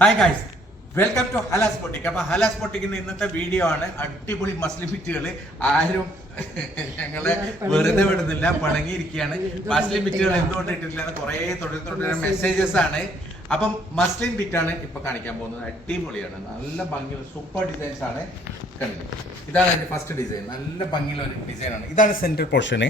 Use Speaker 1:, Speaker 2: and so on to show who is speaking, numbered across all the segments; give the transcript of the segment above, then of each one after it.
Speaker 1: Hi guys welcome to ഹലാസ് പൊട്ടിക് അപ്പൊ ഹലാസ് പൊട്ടിക്കുന്ന ഇന്നത്തെ വീഡിയോ ആണ് അടിപൊളി മസ്ലി ഫിറ്റുകൾ ആരും ഞങ്ങളെ വെറുതെ വിടുന്നില്ല പണങ്ങിയിരിക്കുകയാണ് മസ്ലിം ഫിറ്റുകൾ എന്തുകൊണ്ട് ഇട്ടിട്ടില്ല കുറെ തൊഴിൽ മെസ്സേജസ് ആണ്. അപ്പം മസ്ലിം ഫിറ്റാണ് ഇപ്പൊ കാണിക്കാൻ പോകുന്നത്. അടിപൊളിയാണ്. നല്ല ഭംഗിയുള്ള സൂപ്പർ ഡിസൈൻസ് ആണ്. ഇതാണ് എന്റെ ഫസ്റ്റ് ഡിസൈൻ നല്ല ഭംഗിയുള്ള ഒരു ഡിസൈനാണ് ഇതാണ് സെന്റർ പോർഷന്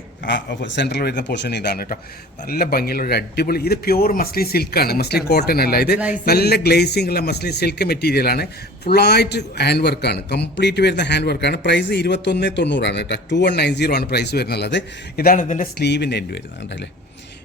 Speaker 1: സെന്ററിൽ വരുന്ന പോർഷൻ ഇതാണ് കേട്ടോ നല്ല ഭംഗിയുള്ള ഒരു അടിപൊളി ഇത് പ്യൂർ മസ്ലിൻ സിൽക്കാണ് മസ്ലിൻ കോട്ടൺ അല്ല. ഇത് നല്ല ഗ്ലേസിംഗ് ഉള്ള മസ്ലിൻ സിൽക്ക് മെറ്റീരിയൽ ആണ്. ഫുള്ളായിട്ട് ഹാൻഡ് വർക്കാണ് കംപ്ലീറ്റ് വരുന്ന ഹാൻഡ് വർക്കാണ് പ്രൈസ് ഇരുപത്തൊന്ന് തൊണ്ണൂറാണ് കേട്ടോ ടു വൺ നയൻ സീറോ ആണ് പ്രൈസ് വരുന്നുള്ളത്. ഇതാണ് ഇതിന്റെ സ്ലീവിന്റെ എൻഡ് വരുന്നത് കണ്ടല്ലേ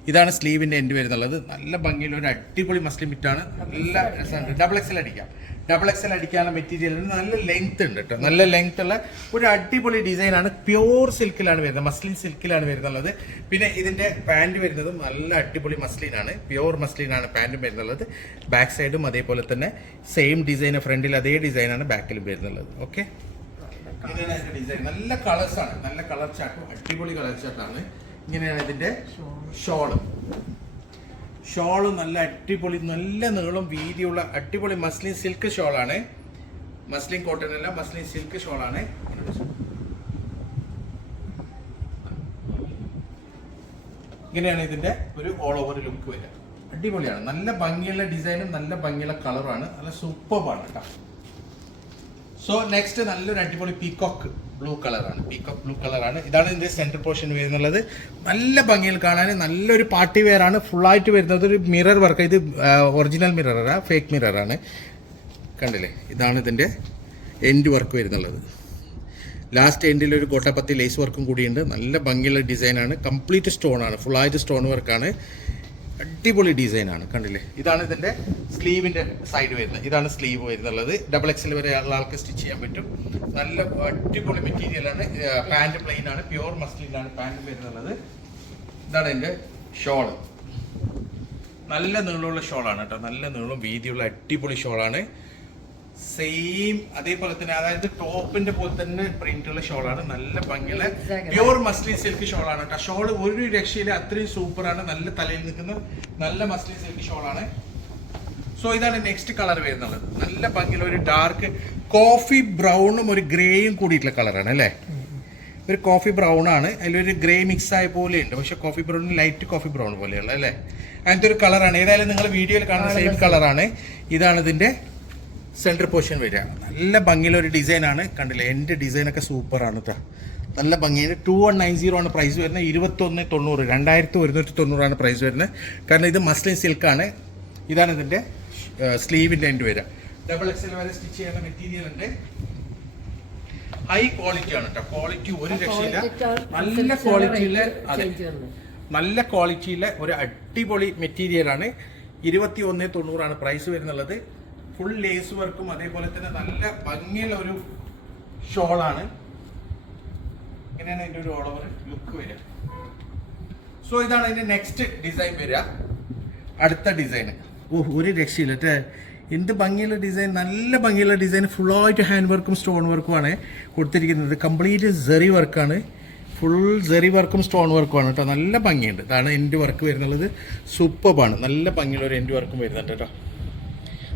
Speaker 1: ഇതാണ് സ്ലീവിന്റെ എൻഡ് വരുന്നുള്ളത്. നല്ല ഭംഗിയുള്ള ഒരു അടിപൊളി മസ്ലിം മിറ്റാണ് നല്ല രസമുണ്ട്. ഡബിൾ എക്സൽ അടിക്കാം. ഡബിൾ എക്സൽ അടിക്കാനുള്ള മെറ്റീരിയൽ നല്ല ലെങ്ത് ഉണ്ട് കേട്ടോ നല്ല ലെങ്ത് ഉള്ള ഒരു അടിപൊളി ഡിസൈനാണ് പ്യൂർ സിൽക്കിലാണ് വരുന്നത്. മസ്ലിൻ സിൽക്കിലാണ് വരുന്നുള്ളത്. പിന്നെ ഇതിന്റെ പാന്റ് വരുന്നത് നല്ല അടിപൊളി മസ്ലിനാണ് പ്യൂർ മസ്ലിനാണ് പാന്റും വരുന്നുള്ളത്. ബാക്ക് സൈഡും അതേപോലെ തന്നെ സെയിം ഡിസൈൻ ഫ്രണ്ടിൽ അതേ ഡിസൈനാണ് ബാക്കിലും വരുന്നുള്ളത്. ഓക്കെ ഡിസൈൻ നല്ല കളേഴ്സാണ് നല്ല കളർ ചാർട്ടും അടിപൊളി കളർ ചാർട്ടാണ് ഇങ്ങനെയാണ് ഇതിന്റെ ഷോൾ. ഷോൾ. നല്ല അടിപൊളി നല്ല നീളം വീതിയുള്ള അടിപൊളി മസ്ലിൻ സിൽക്ക് ഷോളാണ്. മസ്ലിൻ കോട്ടൺ അല്ല മസ്ലിൻ സിൽക്ക് ഷോളാണ്. ഇങ്ങനെയാണ് ഇതിന്റെ ഒരു ഓൾ ഓവർ ലുക്ക് വരിക. അടിപൊളിയാണ്. നല്ല ഭംഗിയുള്ള ഡിസൈനും നല്ല ഭംഗിയുള്ള കളറാണ് നല്ല സൂപ്പർ ആണ് കേട്ടോ. സോ നെക്സ്റ്റ് നല്ലൊരു അടിപൊളി പീകോക്ക് ബ്ലൂ കളറാണ് പീക്കോക്ക് ബ്ലൂ കളറാണ് ഇതാണ് ഇതിന്റെ സെന്റർ പോർഷൻ വരുന്നുള്ളത്. നല്ല ഭംഗിയിൽ കാണാൻ നല്ലൊരു പാർട്ടി വെയറാണ് ഫുള്ളായിട്ട് വരുന്നത് ഒരു മിറർ വർക്ക് ഇത് ഒറിജിനൽ മിററാണ് ഫേക്ക് മിററാണ് കണ്ടില്ലേ? ഇതാണ് ഇതിന്റെ എൻഡ് വർക്ക് വരുന്നുള്ളത്. ലാസ്റ്റ് എൻഡിൽ ഒരു കോട്ടപ്പത്തി ലേസ് വർക്കും കൂടിയുണ്ട്. നല്ല ഭംഗിയുള്ള ഡിസൈനാണ് കംപ്ലീറ്റ് സ്റ്റോൺ ആണ്. ഫുള്ളായിട്ട് സ്റ്റോൺ വർക്കാണ് അടിപൊളി ഡിസൈനാണ് കണ്ടില്ലേ? ഇതാണ് ഇതിന്റെ സ്ലീവിന്റെ സൈഡ് വരുന്നത്. ഇതാണ് സ്ലീവ് വരുന്നുള്ളത്. ഡബിൾ എക്സൽ വരെ ആൾക്ക് സ്റ്റിച്ച് ചെയ്യാൻ പറ്റും. നല്ല അടിപൊളി മെറ്റീരിയലാണ് പാന്റ് പ്ലെയിൻ ആണ്. പ്യുവർ മസ്ലിനാണ് പാന്റ് വരുന്നുള്ളത്. ഇതാണ് എന്റെ ഷോൾ നല്ല നീളമുള്ള ഷോളാണ് കേട്ടോ. നല്ല നീളം വീതിയുള്ള അടിപൊളി ഷോളാണ് സെയിം അതേപോലെ തന്നെ അതായത് ടോപ്പിന്റെ പോലെ തന്നെ പ്രിന്റുള്ള ഷോളാണ് നല്ല ഭംഗിയുള്ള പ്യൂർ മസ്ലിൻ സിൽക്ക് ഷോളാണ് കേട്ടോ ഷോൾ ഒരു രക്ഷയില്ല അത്രയും ആണ്. നല്ല തലയിൽ നിൽക്കുന്ന നല്ല മസ്ലിൻ സിൽക്ക് ഷോളാണ് സോ ഇതാണ് നെക്സ്റ്റ് കളർ വരുന്നത്. നല്ല ഭംഗിയുള്ള ഒരു ഡാർക്ക് കോഫി ബ്രൗണും ഒരു ഗ്രേയും കൂടിയിട്ടുള്ള കളറാണ് അല്ലേ? ഒരു കോഫി ബ്രൗൺ ആണ്. അതിലൊരു ഗ്രേ മിക്സ് ആയ പോലെ ഉണ്ട് പക്ഷെ coffee brown light coffee brown പോലെയുള്ള അല്ലേ? അങ്ങനത്തെ ഒരു കളറാണ് ഏതായാലും നിങ്ങൾ വീഡിയോയിൽ കാണുന്ന സെയിം കളറാണ് ഇതാണ് ഇതിന്റെ സെന്റർ പോർഷൻ വരിക. നല്ല ഭംഗിയുള്ള ഒരു ഡിസൈനാണ് കണ്ടില്ലേ? എന്റെ ഡിസൈനൊക്കെ സൂപ്പറാണ് കേട്ടോ നല്ല ഭംഗിയാണ് ടു വൺ നയൻ സീറോ ആണ് പ്രൈസ് വരുന്നത്. ഇരുപത്തൊന്ന് തൊണ്ണൂറ് രണ്ടായിരത്തി ഒരുന്നൂറ്റി തൊണ്ണൂറാണ് പ്രൈസ് വരുന്നത്. കാരണം ഇത് മസ്ലിൻ സിൽക്കാണ് ഇതാണ് ഇതിന്റെ സ്ലീവിന്റെ എൻഡ് വരിക. ഡബിൾ എക്സൽ വരെ സ്റ്റിച്ച് ചെയ്യുന്ന മെറ്റീരിയൽ ഉണ്ട്. ഹൈ ക്വാളിറ്റി ആണ് കേട്ടോ ക്വാളിറ്റി ഒരു രക്ഷയില്ല. നല്ല ക്വാളിറ്റിയിലെ അതെ. നല്ല ക്വാളിറ്റിയിലെ ഒരു അടിപൊളി മെറ്റീരിയലാണ് ഇരുപത്തി ഒന്ന് തൊണ്ണൂറാണ് പ്രൈസ് വരുന്നുള്ളത്. ഫുൾ ലേസ് വർക്കും അതേപോലെ തന്നെ നല്ല ഭംഗിയുള്ള ഒരു ഷോളാണ്. ഇങ്ങനെയാണ് അതിന്റെ ഒരു ഓൾ ലുക്ക് വരിക. സോ ഇതാണ് അതിന്റെ നെക്സ്റ്റ് ഡിസൈൻ വരിക. അടുത്ത ഡിസൈൻ ഓ ഒരു രക്ഷയില്ല അല്ലേ എന്ത് ഭംഗിയുള്ള ഡിസൈൻ നല്ല ഭംഗിയുള്ള ഡിസൈൻ ഫുള്ളായിട്ട് ഹാൻഡ് വർക്കും സ്റ്റോൺ വർക്കുമാണ് കൊടുത്തിരിക്കുന്നത്. കംപ്ലീറ്റ് സെറി വർക്കാണ് ഫുൾ സെറി വർക്കും സ്റ്റോൺ വർക്കുമാണ് കേട്ടോ നല്ല ഭംഗിയുണ്ട്. ഇതാണ് എന്റെ വർക്ക് വരുന്നുള്ളത്. സൂപ്പർബാണ് നല്ല ഭംഗിയുള്ള ഒരു എന്റെ വർക്കും വരുന്നുണ്ട് കേട്ടോ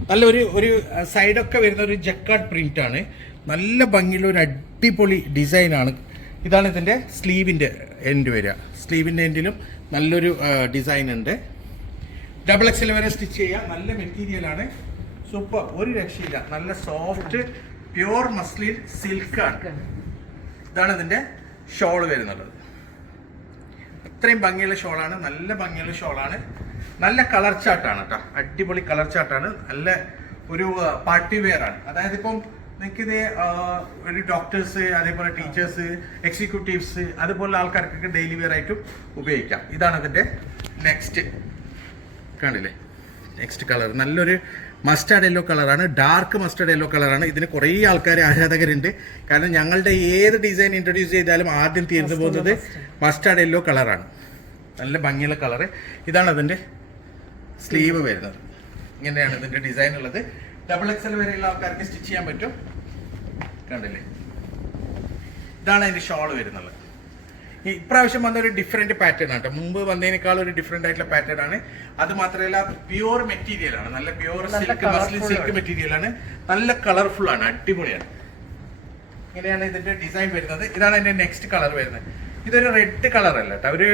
Speaker 1: നല്ല ഒരു ഒരു സൈഡൊക്കെ വരുന്ന ഒരു ജക്കാർഡ് പ്രിന്റ് ആണ്. നല്ല ഭംഗിയുള്ള ഒരു അടിപൊളി ഡിസൈനാണ് ഇതാണ് ഇതിന്റെ സ്ലീവിന്റെ എൻഡ് വരിക. സ്ലീവിന്റെ എൻഡിലും നല്ലൊരു ഡിസൈൻ ഉണ്ട്. ഡബിൾ എക്സൽ വരെ സ്റ്റിച്ച് ചെയ്യാം. നല്ല മെറ്റീരിയലാണ് സൂപ്പർ ഒരു രക്ഷയില്ല. നല്ല സോഫ്റ്റ് പ്യുവർ മസ്ലിൻ സിൽക്കാണ് ഇതാണ് ഇതിന്റെ ഷോൾ വരുന്നത്. അത്രയും ഭംഗിയുള്ള ഷോളാണ് നല്ല ഭംഗിയുള്ള ഷോളാണ് നല്ല കളർ ചാർട്ടാണ് കേട്ടോ അടിപൊളി കളർ ചാർട്ടാണ് നല്ല ഒരു പാർട്ടി വെയർ ആണ്. അതായത് ഇപ്പം നിങ്ങൾക്കിത് ഒരു ഡോക്ടേഴ്സ് അതേപോലെ ടീച്ചേഴ്സ് എക്സിക്യൂട്ടീവ്സ് അതുപോലെ ആൾക്കാർക്കൊക്കെ ഡെയിലി വെയർ ആയിട്ടും ഉപയോഗിക്കാം. ഇതാണ് ഇതിന്റെ നെക്സ്റ്റ് കണ്ടില്ലേ? നെക്സ്റ്റ് കളർ നല്ലൊരു മസ്റ്റാർഡ് യെല്ലോ കളറാണ് ഡാർക്ക് മസ്റ്റാർഡ് യെല്ലോ കളറാണ് ഇതിന് കുറേ ആൾക്കാർ ആരാധകരുണ്ട്. കാരണം ഞങ്ങളുടെ ഏത് ഡിസൈൻ ഇൻട്രൊഡ്യൂസ് ചെയ്താലും ആദ്യം തീർന്നു പോകുന്നത് മസ്റ്റാർഡ് യെല്ലോ കളറാണ് നല്ല ഭംഗിയുള്ള കളറ് ഇതാണ് അതിന്റെ സ്ലീവ് വരുന്നത്. ഇങ്ങനെയാണ് ഇതിന്റെ ഡിസൈൻ ഉള്ളത്. ഡബിൾ എക്സൽ വരെയുള്ള ആൾക്കാർക്ക് സ്റ്റിച്ച് ചെയ്യാൻ പറ്റും. കണ്ടില്ലേ? ഇതാണ് അതിന്റെ ഷോൾ വരുന്നത്. ഈ ഇപ്രാവശ്യം വന്ന ഒരു ഡിഫറെന്റ് പാറ്റേൺ ആണ് കേട്ടോ മുമ്പ് വന്നതിനേക്കാൾ ഒരു ഡിഫറെന്റ് ആയിട്ടുള്ള പാറ്റേൺ ആണ്. അത് മാത്രമല്ല പ്യുവർ മെറ്റീരിയൽ ആണ്. നല്ല pure silk muslin silk material ആണ്. നല്ല കളർഫുൾ ആണ്. അടിപൊളിയാണ്. ഇങ്ങനെയാണ് ഇതിന്റെ ഡിസൈൻ വരുന്നത്. ഇതാണ് അതിന്റെ നെക്സ്റ്റ് കളർ വരുന്നത്. ഇതൊരു റെഡ് കളർ അല്ല കേട്ടോ ഒരു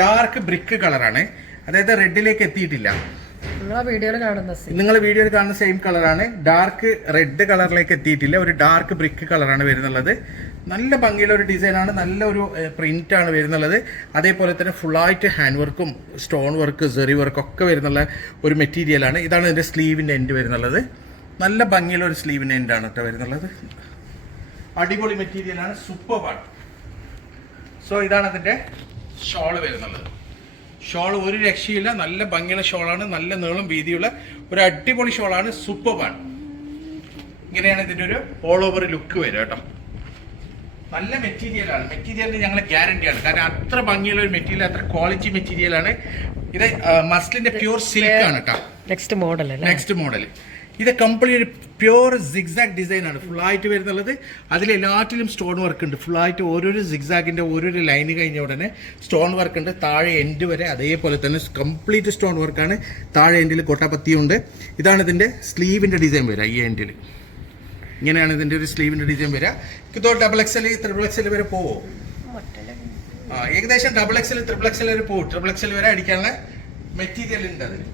Speaker 1: ഡാർക്ക് ബ്രിക്ക് കളറാണ് അതായത് റെഡിലേക്ക് എത്തിയിട്ടില്ല. നിങ്ങൾ വീഡിയോയിൽ കാണുന്ന സെയിം കളറാണ് ഡാർക്ക് റെഡ് കളറിലേക്ക് എത്തിയിട്ടില്ല. ഒരു ഡാർക്ക് ബ്രിക്ക് കളറാണ് വരുന്നുള്ളത്. നല്ല ഭംഗിയുള്ള ഒരു ഡിസൈനാണ് നല്ല ഒരു പ്രിന്റ് ആണ് വരുന്നുള്ളത്. അതേപോലെ തന്നെ ഫുള്ളായിട്ട് ഹാൻഡ് വർക്കും സ്റ്റോൺ വർക്ക് സെറി വർക്ക് ഒക്കെ വരുന്നുള്ള ഒരു മെറ്റീരിയലാണ് ഇതാണ് ഇതിന്റെ സ്ലീവിന്റെ എൻഡ് വരുന്നുള്ളത്. നല്ല ഭംഗിയുള്ള ഒരു സ്ലീവിന്റെ എൻഡ് ആണ് കേട്ടോ വരുന്നുള്ളത്. അടിപൊളി മെറ്റീരിയലാണ് സൂപ്പർ പാട്ട് സോ ഇതാണ് അതിന്റെ ഷോൾ വരുന്നുള്ളത്. ഷോൾ ഒരു രക്ഷയില്ല നല്ല ഭംഗിയുള്ള ഷോളാണ് നല്ല നീളം വീതിയുള്ള ഒരു അടിപൊളി ഷോളാണ് സൂപ്പർബാണ് ഇങ്ങനെയാണ് ഇതിന്റെ ഒരു ഓൾ ഓവർ ലുക്ക് വരിക കേട്ടോ. നല്ല മെറ്റീരിയലാണ് മെറ്റീരിയലിന് ഞങ്ങൾ ഗ്യാരണ്ടിയാണ് കാരണം അത്ര ഭംഗിയുള്ള ഒരു മെറ്റീരിയൽ അത്ര ക്വാളിറ്റി മെറ്റീരിയലാണ് ഇത് മസ്ലിന്റെ പ്യൂർ സിൽക്ക് ആണ് കേട്ടോ.
Speaker 2: നെക്സ്റ്റ് മോഡൽ
Speaker 1: നെക്സ്റ്റ് മോഡൽ ഇത് കംപ്ലീറ്റ് പ്യുവർ സിഗ്സാഗ് ഡിസൈനാണ് ആയിട്ട് വരുന്നുള്ളത്. അതിൽ എല്ലാറ്റിലും സ്റ്റോൺ വർക്ക് ഉണ്ട്. ഫുൾ ആയിട്ട് ഓരോരോ സിഗ്സാഗിന്റെ ഓരോരോ ലൈന് കഴിഞ്ഞ ഉടനെ സ്റ്റോൺ വർക്ക് ഉണ്ട്. താഴെ എൻഡ് വരെ അതേപോലെ തന്നെ കംപ്ലീറ്റ് സ്റ്റോൺ വർക്കാണ് താഴെ എൻഡിൽ കൊട്ടാപ്പത്തിയുണ്ട് ഇതാണ് ഇതിന്റെ സ്ലീവിന്റെ ഡിസൈൻ വരിക ഈ എൻഡിൽ ഇങ്ങനെയാണ് ഇതിന്റെ ഒരു സ്ലീവിന്റെ ഡിസൈൻ വരിക. ഇതോ ഡബിൾ എക്സൽ ത്രിബിൾ എക്സൽ വരെ പോവോ? ഏകദേശം ഡബിൾ എക്സൽ ത്രിബിൾ എക്സൽ വരെ പോകും ട്രിപ്പിൾ എക്സൽ വരെ അടിക്കാനുള്ള മെറ്റീരിയൽ ഉണ്ട് അതിന്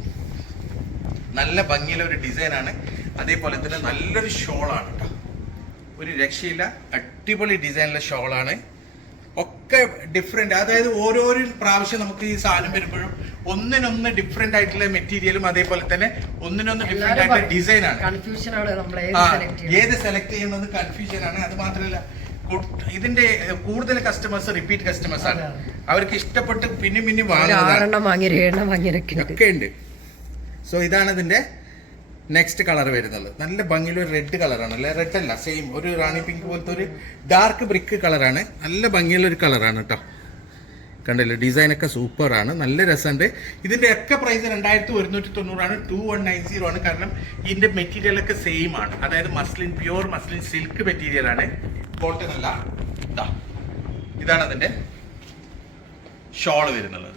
Speaker 1: നല്ല ഭംഗിയുള്ള ഒരു ഡിസൈനാണ്. അതേപോലെ തന്നെ നല്ലൊരു ഷോളാണ് കേട്ടോ ഒരു രക്ഷയില്ല അടിപൊളി ഡിസൈനിലെ ഷോളാണ്. ഒക്കെ ഡിഫറെന്റ് അതായത് ഓരോരോ പ്രാവശ്യം നമുക്ക് ഈ സാധനം വരുമ്പോഴും ഒന്നിനൊന്ന് ഡിഫറെന്റ് ആയിട്ടുള്ള മെറ്റീരിയലും അതേപോലെ തന്നെ ഒന്നിനൊന്ന് ഡിഫറെന്റ് ആയിട്ടുള്ള ഡിസൈനാണ്
Speaker 2: ഏത് സെലക്ട് ചെയ്യുന്നത്
Speaker 1: ആണ്. അത് മാത്രമല്ല ഇതിന്റെ കൂടുതൽ കസ്റ്റമേഴ്സ് റിപ്പീറ്റ് കസ്റ്റമേഴ്സ് ആണ്. അവർക്ക് ഇഷ്ടപ്പെട്ട് പിന്നെയും പിന്നെയും
Speaker 2: ഒരു
Speaker 1: വാങ്ങുന്നതാണ്.
Speaker 2: ആറെണ്ണം വാങ്ങി
Speaker 1: ഒക്കെ ഉണ്ട്. സോ ഇതാണ് ഇതിന്റെ നെക്സ്റ്റ് കളർ വരുന്നത്. നല്ല ഭംഗിയുള്ള ഒരു റെഡ് കളറാണ് അല്ലെ? റെഡ് അല്ല സെയിം ഒരു റാണി പിങ്ക് പോലത്തെ ഒരു ഡാർക്ക് ബ്രിക്ക് കളറാണ് നല്ല ഭംഗിയുള്ള ഒരു കളറാണ് കേട്ടോ കണ്ടില്ലേ? സൂപ്പർ ആണ്. നല്ല രസമുണ്ട്. ഇതിന്റെ ഒക്കെ പ്രൈസ് രണ്ടായിരത്തി ഒരുന്നൂറ്റി തൊണ്ണൂറാണ് ടു വൺ നയൻ സീറോ ആണ്. കാരണം ഇതിന്റെ മെറ്റീരിയൽ ഒക്കെ സെയിം ആണ്. അതായത് മസ്ലിൻ പ്യുവർ മസ്ലിൻ സിൽക്ക് മെറ്റീരിയലാണ് കോട്ടൺ അല്ല. ഇതാണ് അതിന്റെ ഷോൾ വരുന്നത്.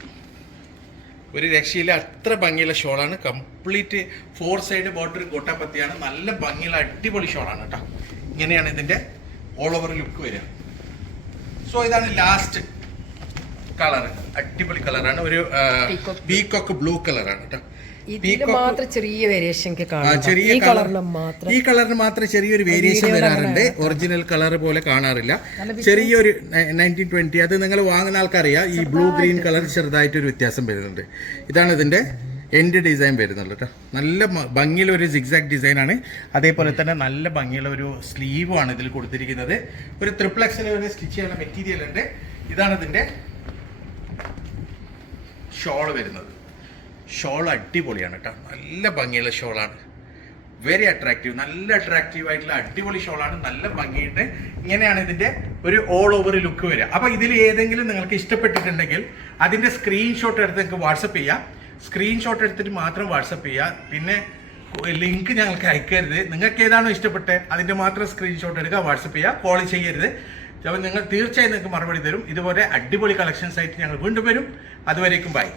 Speaker 1: ഒരു രക്ഷയില്ല. അത്ര ഭംഗിയുള്ള ഷോളാണ്. കംപ്ലീറ്റ് ഫോർ സൈഡ് ബോർഡർ കോട്ടാപ്പത്തിയാണ് നല്ല ഭംഗിയുള്ള അടിപൊളി ഷോളാണ് കേട്ടോ. ഇങ്ങനെയാണ് ഇതിന്റെ ഓൾ ഓവർ ലുക്ക് വരിക. സോ ഇതാണ് ലാസ്റ്റ് കളർ അടിപൊളി കളറാണ് ഒരു ബീക്കൊക്കെ ബ്ലൂ കളറാണ് കേട്ടോ.
Speaker 2: മാത്രം ചെറിയ വേരിയേഷൻ
Speaker 1: ചെറിയ
Speaker 2: ഈ കളറിന് മാത്രം.
Speaker 1: ചെറിയൊരു വേരിയേഷൻ വരാറുണ്ട്. ഒറിജിനൽ കളർ പോലെ കാണാറില്ല. ചെറിയൊരു നയന്റീൻ ട്വന്റി അത് നിങ്ങൾ വാങ്ങുന്ന ആൾക്കറിയാം. ഈ ബ്ലൂ ഗ്രീൻ കളർ ചെറുതായിട്ടൊരു വ്യത്യാസം വരുന്നുണ്ട്. ഇതാണ് ഇതിന്റെ എൻഡ് ഡിസൈൻ വരുന്നുള്ളൂ കേട്ടോ നല്ല ഭംഗിയുള്ള ഒരു സിഗ്സാക്ട് ഡിസൈൻ ആണ്. അതേപോലെ തന്നെ നല്ല ഭംഗിയുള്ള ഒരു സ്ലീവും ആണ് ഇതിൽ കൊടുത്തിരിക്കുന്നത്. ഒരു ത്രിപ്ലക്സിൽ ഒരു സ്റ്റിച്ച് ചെയ്യുന്ന മെറ്റീരിയൽ ഉണ്ട്. ഇതാണ് ഇതിന്റെ ഷോൾ വരുന്നത്. ഷോൾ അടിപൊളിയാണ് കേട്ടോ. നല്ല ഭംഗിയുള്ള ഷോളാണ്. വെരി അട്രാക്റ്റീവ് നല്ല അട്രാക്റ്റീവ് ആയിട്ടുള്ള അടിപൊളി ഷോളാണ്. നല്ല ഭംഗിയുണ്ട്. ഇങ്ങനെയാണ് ഇതിന്റെ ഒരു ഓൾ ഓവർ ലുക്ക് വരിക. അപ്പൊ ഇതിൽ ഏതെങ്കിലും നിങ്ങൾക്ക് ഇഷ്ടപ്പെട്ടിട്ടുണ്ടെങ്കിൽ അതിന്റെ സ്ക്രീൻഷോട്ട് എടുത്ത് നിങ്ങൾക്ക് വാട്സപ്പ് ചെയ്യാം. സ്ക്രീൻഷോട്ട് എടുത്തിട്ട് മാത്രം വാട്സപ്പ് ചെയ്യുക പിന്നെ ലിങ്ക് ഞങ്ങൾക്ക് അയക്കരുത്. നിങ്ങൾക്ക് ഏതാണോ ഇഷ്ടപ്പെട്ടത് അതിന്റെ മാത്രം സ്ക്രീൻഷോട്ട് എടുക്കുക വാട്സപ്പ് ചെയ്യുക കോൾ ചെയ്യരുത്. അപ്പോൾ നിങ്ങൾ തീർച്ചയായും നിങ്ങൾക്ക് മറുപടി തരും. ഇതുപോലെ അടിപൊളി കളക്ഷൻസ് ആയിട്ട് ഞങ്ങൾ വീണ്ടും വരും. അതുവരേക്കും ബൈ